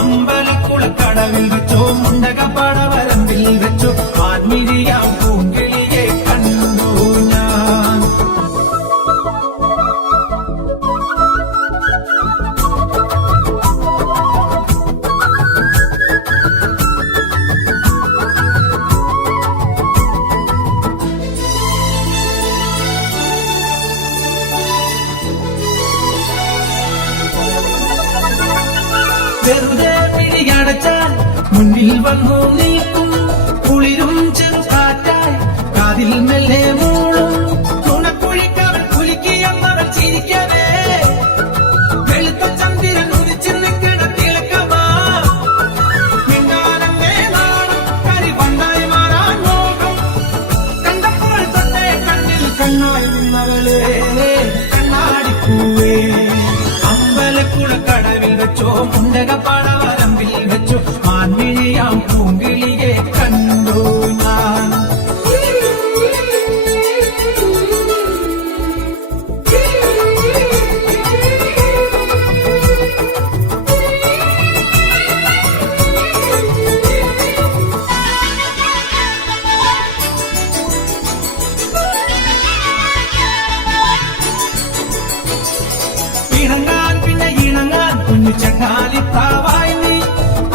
അമ്പലക്കുളക്കടവിൽ വെച്ചോ മുണ്ടകപ്പടവരമ്പിൽ വെച്ചോ ആൻമിഴിയാം പൂങ്കിളിയെ കണ്ടു ഞാൻ. വെറുതെ പിടിയടച്ചാൽ മുന്നിൽ വന്നു നീക്കും കുളിരും ചെറുകാറ്റായി കാതിൽ മെല്ലെ മൂളും തുണക്കുഴിക്കവൻ കുലുക്കിയമ്മവൻ ചിരിക്കവേ വെളുത്ത ചന്ദ്രൻ ഉദിച്ചു നിൽക്കണ തിളക്കമാ മിന്നാനങ്ങേ നാണം കരി പണ്ടായി മാറാൻ മോഹം കണ്ടപ്പോൾ തൊട്ടേ കണ്ണിൽ കണ്ണായി നിന്നവളെ കണ്ണാടിപ്പൂവേ അമ്പലക്കുളക്കടവിൽ വെച്ചോ മുണ്ടകപ്പടവരമ്പിൽ വെച്ചോ ആൻമിഴിയാം പൂങ്കിളിയെ കണ്ടു ഞാൻ. ഇണങ്ങാൻ പിന്നെ ഇണങ്ങാൻ കുഞ്ഞു ചങ്ങാലിത്താവായി നീ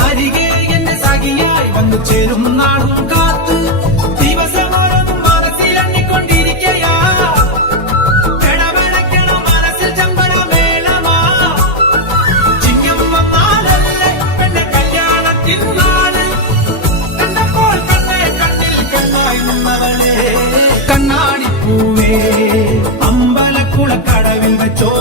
അരികെ എന്റെ സഖിയായി വന്നു ചേരും നാളും കാത്ത് ദിവസമോരോന്നും മനസ്സിലെണ്ണിക്കൊണ്ടിരിക്കയാ കിടവണക്കണ മനസ്സിൽ ചമ്പന മേളമാ ചിങ്ങം വന്നാലല്ലേ പെണ്ണെ കല്യാണത്തിൻ നാള് കണ്ടപ്പോൾ കണ്ണേ കണ്ണിൽ കണ്ണായി നിന്നവളെ കണ്ണാടിപ്പൂവേ അമ്പലക്കുളക്കടവിൽ വെച്ചോ